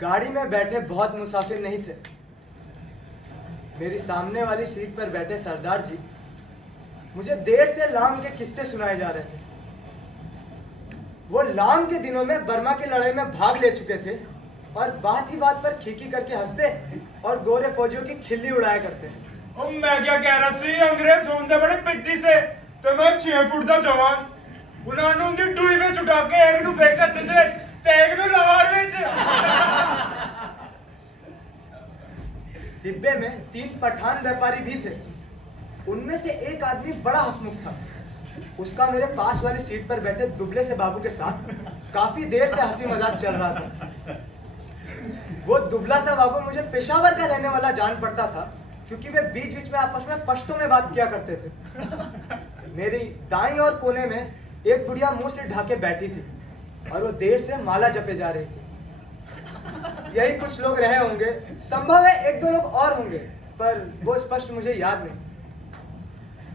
गाड़ी में बैठे बहुत मुसाफिर नहीं थे। मेरी सामने वाली सीट पर बैठे सरदार जी मुझे देर से लाम के किस्से सुनाए जा रहे थे। वो लाम के दिनों में बर्मा की लड़ाई में भाग ले चुके थे और बात ही बात पर खीखी करके हंसते और गोरे फौजियों की खिल्ली उड़ाया करते। मैं क्या कह रहा सी, अंग्रेज होंदे बड़े पिद्दी से ते मैं 6 फुट दा जवान उन्होंने उनकी डूई में छुटा के एक नु फेंका सीधे ते एक नु लाहौर में डिब्बे में 3 पठान व्यापारी भी थे। उनमें से एक आदमी बड़ा हंसमुख था। उसका मेरे पास वाली सीट पर बैठे दुबले से बाबू के साथ काफी देर से हंसी मजाक चल रहा था। वो दुबला सा बाबू मुझे पेशावर का रहने वाला जान पड़ता था, क्योंकि वे बीच बीच में आपस में पश्तो में बात किया करते थे। मेरी दाईं और कोने में एक बुढ़िया मुंह से ढाके बैठी थी और वो देर से माला जपे जा रही थी। यही कुछ लोग रहे होंगे, संभव है 1-2 लोग और होंगे, पर वो स्पष्ट मुझे याद नहीं।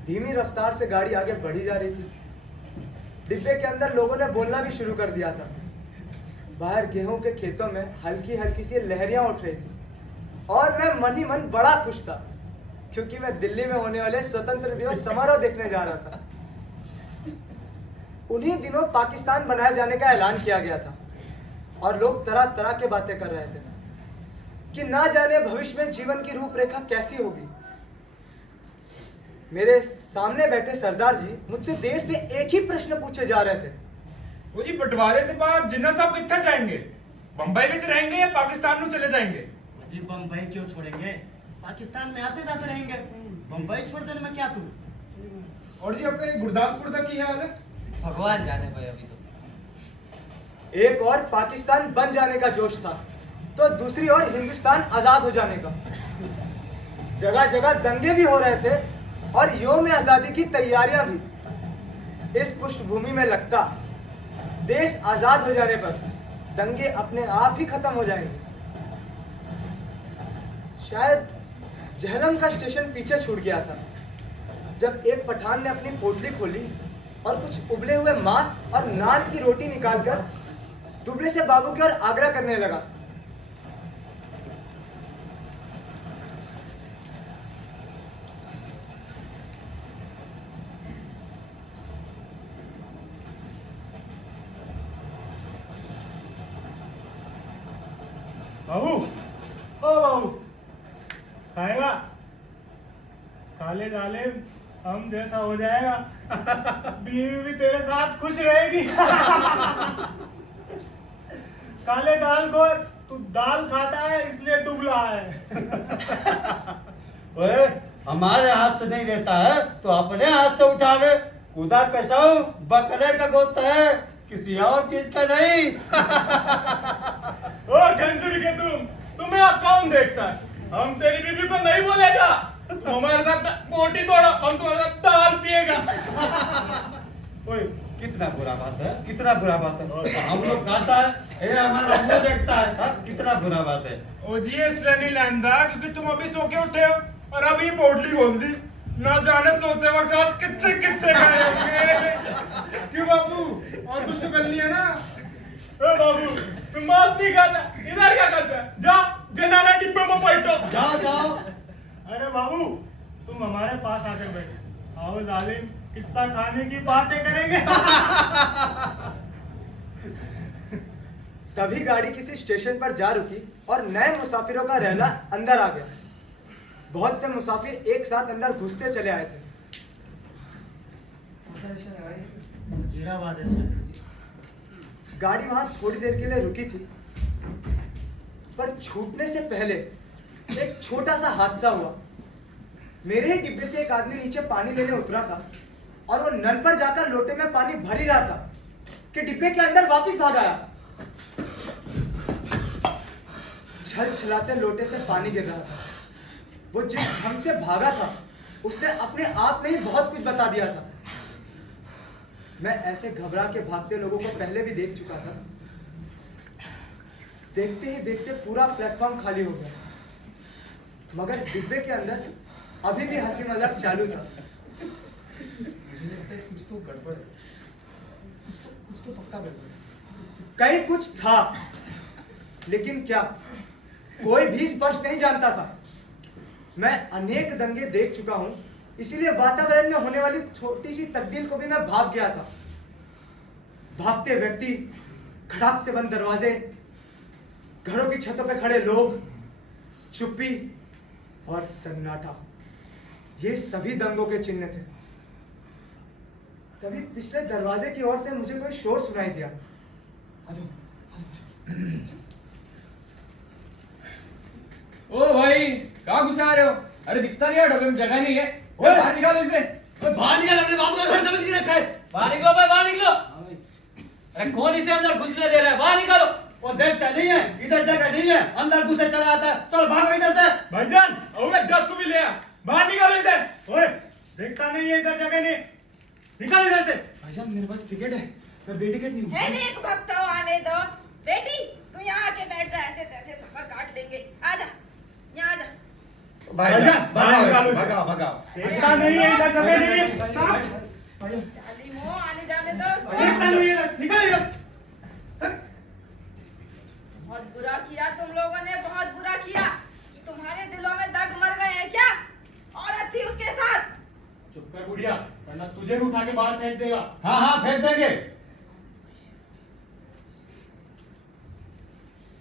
धीमी रफ्तार से गाड़ी आगे बढ़ी जा रही थी। डिब्बे के अंदर लोगों ने बोलना भी शुरू कर दिया था। बाहर गेहूं के खेतों में हल्की हल्की सी लहरियां उठ रही थी और मैं मन ही मन बड़ा खुश था, क्योंकि मैं दिल्ली में होने वाले स्वतंत्र दिवस समारोह देखने जा रहा था। उन्हीं दिनों पाकिस्तान बनाए जाने का ऐलान किया गया था और लोग तरह तरह के बातें कर रहे थे कि ना जाने भविष्य में जीवन की रूपरेखा कैसी होगी। मेरे सामने बैठे सरदार जी मुझसे देर से एक ही प्रश्न पूछे जा रहे थे। वो जी बंटवारे के बाद जिन्ना साहब कितना जाएंगे? बंबई में रहेंगे या पाकिस्तान में चले जाएंगे? जी बंबई क्यों छोड़ेंगे, पाकिस्तान में आते जाते रहेंगे। बंबई छोड़ देने में क्या तू? और जी अपने गुरदासपुर तक की हाल है? भगवान जाने भाई। अभी तो एक और पाकिस्तान बन जाने का जोश था, तो दूसरी ओर हिंदुस्तान आजाद हो जाने का। जगह जगह दंगे भी हो रहे थे और यौम आजादी की तैयारियां भी। इस पृष्ठभूमि में लगता देश आजाद हो जाने पर दंगे अपने आप ही खत्म हो जाएंगे। शायद झेलम का स्टेशन पीछे छूट गया था जब एक पठान ने अपनी पोटली खोली और कुछ उबले हुए मांस और नान की रोटी निकालकर दुबले से बाबू की ओर आग्रह करने लगा। बाबू, ओ बाबू, खाएगा? काले जालिम हम जैसा हो जाएगा। बीवी भी तेरे साथ खुश रहेगी। काले दाल को तू दाल खाता है इसलिए दुबला है। ओए, हमारे हाथ से नहीं रहता है तो अपने हाथ से उठा ले। खुदा कसम बकरे का गोश्त है, किसी और चीज का नहीं। ओ घंटुरी के तुम्हें अब कौन देखता है? हम तेरी बीबी को नहीं बोलेगा। तुम हमारे साथ बोटी तोड़ो, हम तुम्हारे साथ दाल पिएगा। ओए, कितना बुरा बात है, कितना बुरा बात है। हम लोग खाता है, ये हमारा मुंह देखता है। कितना बुरा बात है। ओ जी इसलिए नहीं लांदा क्योंकि तुम अभी सो के उठे हो और अभी पोटली खोल दी। ना जाने सोते वक्त आज कितने कितने गए होंगे। क्यों बाबू, और कुछ तो कर लिया ना? ओ बाबू, तुम मांस नहीं खाता, इधर क्या करता है? जा जनाना डिब्बे में बैठो। जाओ जाओ। अरे बाबू, तुम हमारे पास आकर बैठो। आओ जालिम, किस्सा खाने की बातें करेंगे। तभी गाड़ी किसी स्टेशन पर जा रुकी और नए मुसाफिरों का रैला अंदर आ गया। बहुत से मुसाफिर एक साथ अंदर घुसते चले आए थे। वजीराबाद है सर। गाड़ी वहां थोड़ी देर के लिए रुकी थी, पर छूटने से पहले एक छोटा सा हादसा हुआ। मेरे ही डिब्बे से एक आदमी नीचे पानी लेने उतरा था और वो नल पर जाकर लोटे में पानी भर ही रहा था कि डिब्बे के अंदर वापस भाग आया। छल छलाते लोटे से पानी गिर रहा था। वो जिस ढंग से भागा था उसने अपने आप में ही बहुत कुछ बता दिया था। मैं ऐसे घबरा के भागते लोगों को पहले भी देख चुका था। देखते ही देखते पूरा प्लेटफॉर्म खाली हो गया। मगर डिब्बे के अंदर अभी भी हंसी मजाक चालू था। मुझे लगता है कुछ तो गड़बड़ है, कुछ तो पक्का गड़बड़ है। कहीं कुछ था, लेकिन क्या, कोई भी स्पष्ट नहीं जानता था। मैं अनेक दंगे देख चुका हूं, इसीलिए वातावरण में होने वाली छोटी सी तब्दील को भी मैं भाग गया था। भागते व्यक्ति, खड़ाक से बंद दरवाजे, घरों की छतों पे खड़े लोग, चुप्पी और सन्नाटा, ये सभी दंगों के चिन्ह थे। तभी पिछले दरवाजे की ओर से मुझे कोई शोर सुनाई दिया। ओ भाई, कहाँ घुसा रहे हो? अरे दिखता नहीं है, डब्बे में जगह नहीं है। ओए बाहर निकालो इसे। ओए बाहर निकल, अपने बाबू का घर समझ के रखा है। बाहर निकलो भाई, बाहर निकलो। अरे कौन इसे अंदर घुसने दे रहा है? बाहर निकालो। वो देखता नहीं है, इधर जगह नहीं है, अंदर घुसे चला आता है। चल भागो इधर से। भाईजान, और जात को भी ले आ, बाहर निकालो इसे। ओए, देखता नहीं है इधर जगह नहीं, निकाल इधर से। भाईजान मेरे पास टिकट है, मैं बेटिकट नहीं है देख भक्तो, आने दो। बेटी तू यहाँ आके बैठ जा, ऐसे तैसे सफर काट लेंगे। आजा, यहाँ आजा। भाईजान बाहर निकालो इसे। भगाओ भगाओ। देखता नहीं है इधर जगह नहीं है। चाली मोह आने जाने दो उसको। देखता नहीं है इधर, निकाल इधर। बहुत बुरा किया तुम लोगों ने, बहुत बुरा किया। तुम्हारे दिलों में दर्द मर गए हैं क्या? औरत थी उसके साथ। चुप कर बुढ़िया, वरना तुझे भी उठा के बाहर फेंक देगा। हाँ हाँ फेंक देंगे।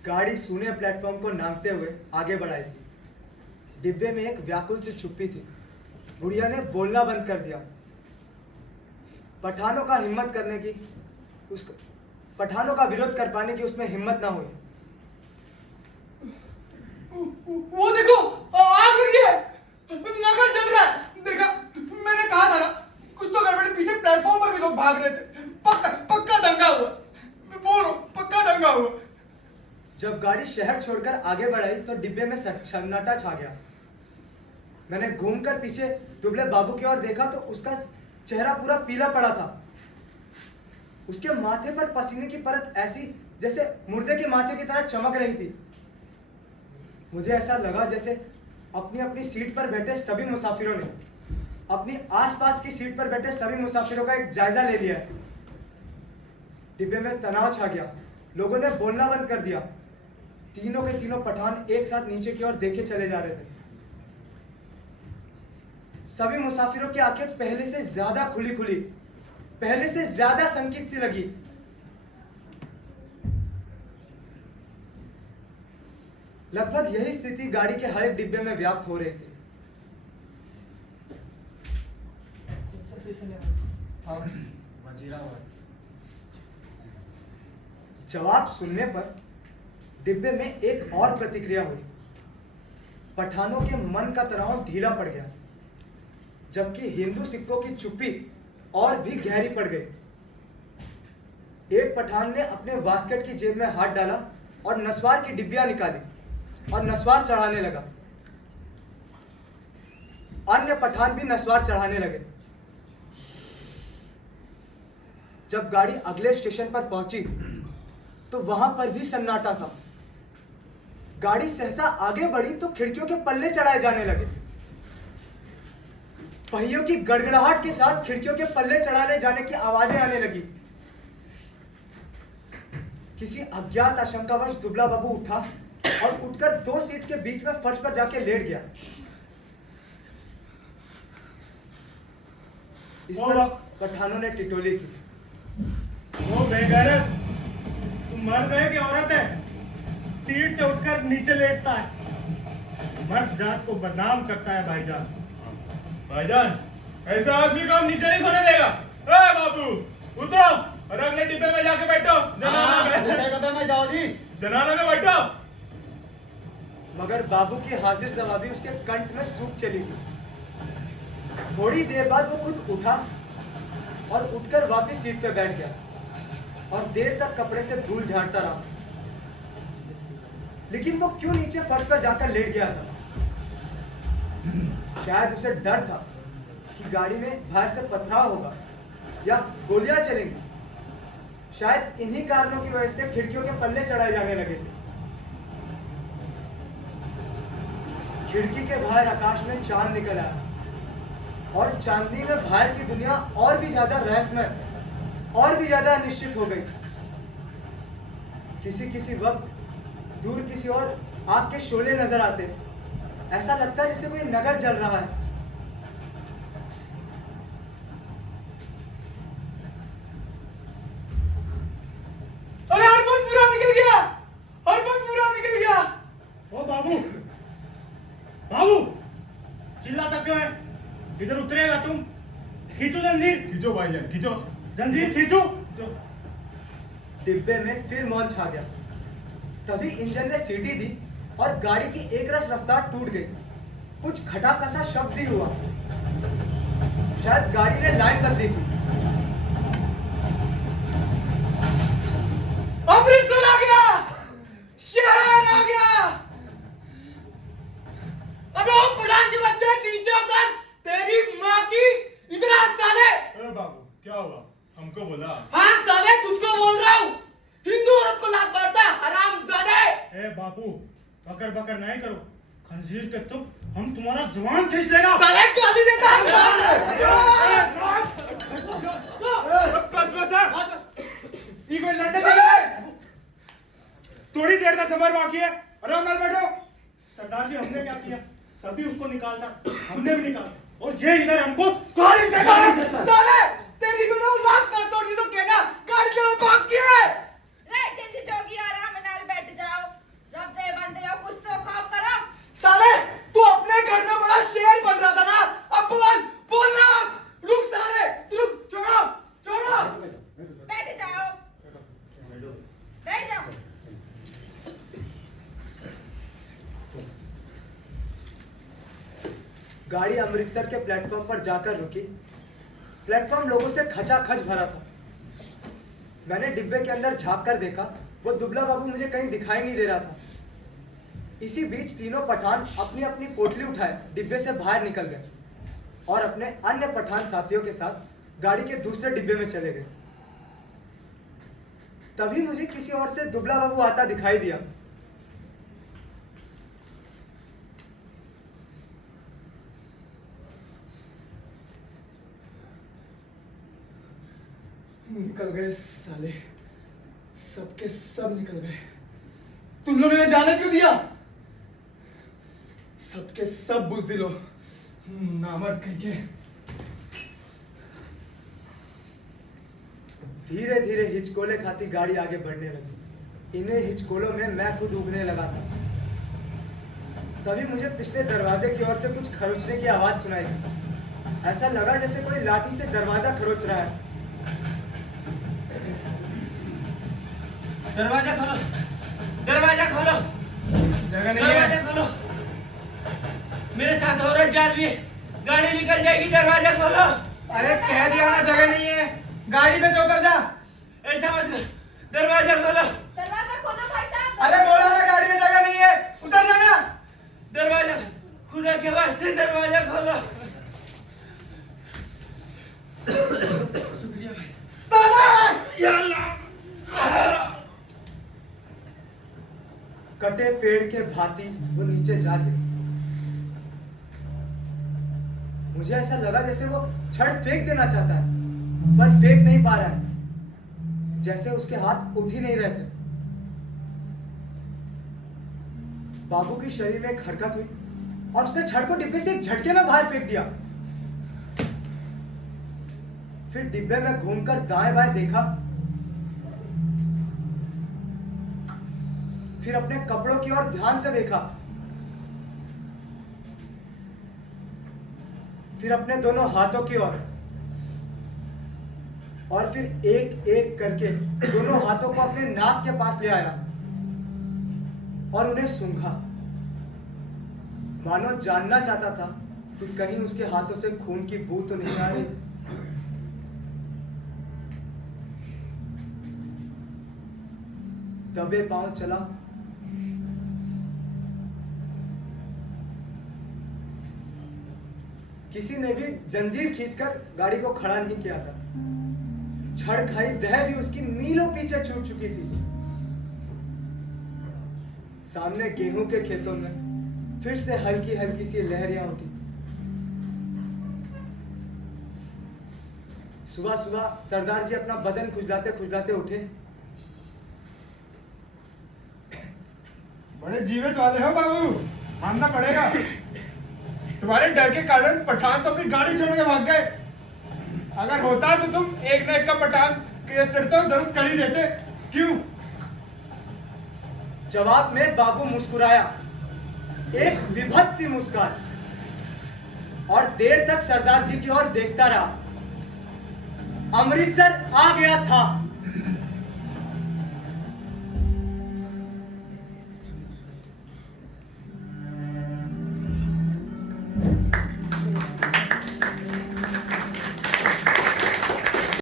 गाड़ी सूने प्लेटफॉर्म को नांगते हुए आगे बढ़ाई थी। डिब्बे में एक व्याकुल सी चुप्पी थी। बुढ़िया ने बोलना बंद कर दिया। पठानों का विरोध कर पाने की उसमें हिम्मत ना हुई। वो देखो, आग लगी है, नगर जल रहा है। देखा, मैंने कहा था ना, कुछ तो गड़बड़ी। पीछे प्लेटफॉर्म पर भी लोग भाग रहे थे। पक्का दंगा हुआ। मैं बोल रहा हूं, पक्का दंगा हुआ। जब गाड़ी शहर छोड़कर आगे बढ़ाई तो डिब्बे में सन्नाटा छा गया। मैंने घूमकर पीछे दुबले बाबू की ओर देखा तो उसका चेहरा पूरा पीला पड़ा था। उसके माथे पर पसीने की परत ऐसी जैसे मुर्दे के माथे की तरह चमक रही थी। मुझे ऐसा लगा जैसे अपनी अपनी सीट पर बैठे सभी मुसाफिरों ने अपनी आसपास की सीट पर बैठे सभी मुसाफिरों का एक जायजा ले लिया है। डिब्बे में तनाव छा गया। लोगों ने बोलना बंद कर दिया। तीनों के तीनों पठान एक साथ नीचे की ओर देखे चले जा रहे थे। सभी मुसाफिरों की आंखें पहले से ज्यादा खुली, पहले से ज्यादा संकित सी लगी। लगभग यही स्थिति गाड़ी के हर एक डिब्बे में व्याप्त हो रही थी। वजीराबाद। जवाब सुनने पर डिब्बे में एक और प्रतिक्रिया हुई। पठानों के मन का तनाव ढीला पड़ गया, जबकि हिंदू सिक्कों की चुप्पी और भी गहरी पड़ गई। एक पठान ने अपने वास्केट की जेब में हाथ डाला और नस्वार की डिब्बियां निकाली और नस्वार चढ़ाने लगा। अन्य पठान भी नस्वार चढ़ाने लगे। जब गाड़ी अगले स्टेशन पर पहुंची तो वहां पर भी सन्नाटा था। गाड़ी सहसा आगे बढ़ी तो खिड़कियों के पल्ले चढ़ाए जाने लगे। पहियों की गड़गड़ाहट के साथ खिड़कियों के पल्ले चढ़ाने जाने की आवाजें आने लगी। किसी अज्ञात आशंकावश दुबला बाबू उठा और उठकर 2 सीट के बीच में फर्श पर जाके लेट गया। इस पर पठानों ने टिटोली की। वो बेगैरत, तुम मर्द है कि औरत है? सीट से उठकर नीचे लेटता है। मर्द जात को बदनाम करता है भाईजान। भाईजान, ऐसा आदमी को हम नीचे नहीं सोने देगा। ए बाबू, उतरो और अगले डिब्बे में जाके बैठो। दूसरे डब्बे में जाओ जी। जनाना में बैठो। मगर बाबू की हाजिर जवाबी उसके कंठ में सूख चली थी। थोड़ी देर बाद वो खुद उठा और उठकर वापस सीट पे बैठ गया और देर तक कपड़े से धूल झाड़ता रहा। लेकिन वो क्यों नीचे फर्श पर जाकर लेट गया था? शायद उसे डर था कि गाड़ी में बाहर से पथराव होगा या गोलियां चलेंगी। शायद इन्हीं कारणों की वजह से खिड़कियों के पल्ले चढ़ाए जाने लगे थे। खिड़की के बाहर आकाश में चांद निकल आया और चांदनी में बाहर की दुनिया और भी ज्यादा रहस्यमय और भी ज्यादा अनिश्चित हो गई। किसी किसी वक्त दूर किसी और आग के शोले नजर आते, ऐसा लगता है जैसे कोई नगर जल रहा है। अरे हरमन पूरा निकल गया, हरमन पूरा निकल गया। ओ बाबू, बाबू, चिल्ला तक क्यों है? इधर उतरेगा तुम? खींचो जंजीर, खींचो भाईजान खींचो। जंजीर खींचो। डिब्बे में फिर मौन छा गया। तभी इंजन ने सीटी दी और गाड़ी की एकरस रफ्तार टूट गई। कुछ खटाखा सा शब्द भी हुआ। शायद गाड़ी ने लाइन बदली थी। अमृतसर आ गया, शहर आ गया। अबे वो पठान के बच्चे नीचे उतर, तेरी माँ की। इधर आ साले। बाबू क्या हुआ? हमको बोला। हाँ साले, तुझको बोल रहा हूँ। हिंदू औरत को लात मारता है, हरामजादे। ए बाबू, बकर बकर नहीं करो। खंजीर के तुम हम तुम्हारा जुबान खींच लेगा। साले गाली देता है। बस बस ये कोई लड़ने नहीं है। थोड़ी देर का सफर बाकी है, आराम ਨਾਲ बैठो। सरदार जी, हमने क्या किया? सभी उसको निकालता, हमने भी निकाला और ये इधर हमको गाली देगा। साले तेरी को ना लात ना तोड़ी तो कहना गाड़ी से भाग गया है। रे जिंदगी जोगी आराम नाल बैठ जाओ। जब दे बंदे हो कुछ तो खौफ करो। साले तू अपने घर में बड़ा शेर बन रहा था ना, अब बोल ना। रुक साले, तू रुक, छोड़ो छोड़ो। बैठ जाओ, बैठ जाओ। गाड़ी अमृतसर के प्लेटफॉर्म पर जाकर रुकी। प्लेटफॉर्म लोगों से खचाखच भरा था। मैंने डिब्बे के अंदर झांक कर देखा, वो दुबला बाबू मुझे कहीं दिखाई नहीं दे रहा था। इसी बीच तीनों पठान अपनी अपनी पोटली उठाए डिब्बे से बाहर निकल गए और अपने अन्य पठान साथियों के साथ गाड़ी के दूसरे डिब्बे में चले गए। तभी मुझे किसी और से दुबला बाबू आता दिखाई दिया। निकल गए साले, सबके सब निकल गए। तुम लोगों ने जाने क्यों दिया? सबके सब बुज़दिलो, नामर्द कहीं के। धीरे धीरे हिचकोले खाती गाड़ी आगे बढ़ने लगी। इन्हें हिचकोलों में मैं खुद उगने लगा था। तभी मुझे पिछले दरवाजे की ओर से कुछ खरोचने की आवाज सुनाई दी। ऐसा लगा जैसे कोई लाठी से दरवाजा खरोच रहा है। दरवाजा खोलो, दरवाजा खोलो, जगह नहीं दरवाजा है। खोलो। मेरे साथ औरत जात भी है, गाड़ी निकल जाएगी, दरवाजा खोलो। अरे कह दिया ना जगह नहीं है, गाड़ी में से उतर जा। ऐसा मत कर, दरवाजा खोलो, दरवाजा खोलो भाई साहब। अरे बोला ना गाड़ी में जगह नहीं है, उतर जाना। दरवाजा, खुदा के वास्ते दरवाजा खोलो। शुक्रिया भाई। साला या अल्लाह। कटे पेड़ के भांति वो नीचे जा गिरे। मुझे ऐसा लगा जैसे वो छड़ फेंक देना चाहता है, पर फेंक नहीं पा रहा है, जैसे उसके हाथ उठ ही नहीं रहे थे। बाबू के शरीर में एक हरकत हुई और उसने छड़ को डिब्बे से एक झटके में बाहर फेंक दिया। फिर डिब्बे में घूमकर दाएं बाएं देखा, फिर अपने कपड़ों की ओर ध्यान से देखा, फिर अपने दोनों हाथों की ओर, और फिर एक एक करके दोनों हाथों को अपने नाक के पास ले आया और उन्हें सूंघा, मानो जानना चाहता था कि कहीं उसके हाथों से खून की बू तो नहीं आ रही। दबे पांव चला, किसी ने भी जंजीर खींचकर गाड़ी को खड़ा नहीं किया था। छड़ खाई दह भी उसकी मीलों पीछे छूट चुकी थी। सामने गेहूं के खेतों में फिर से हल्की हल्की सी लहरियां उठी। सुबह सुबह सरदार जी अपना बदन खुजलाते खुजलाते उठे। बड़े जीवित वाले हो बाबू, मानना पड़ेगा। तुम्हारे डर के कारण पठान तो अपनी गाड़ी छोड़ के भाग गए। अगर होता तो तुम एक न एक का पठान के सिर तो दुरुस्त कर ही देते। क्यों? जवाब में बाबू मुस्कुराया, एक विभत्स सी मुस्कान, और देर तक सरदार जी की ओर देखता रहा। अमृतसर आ गया था।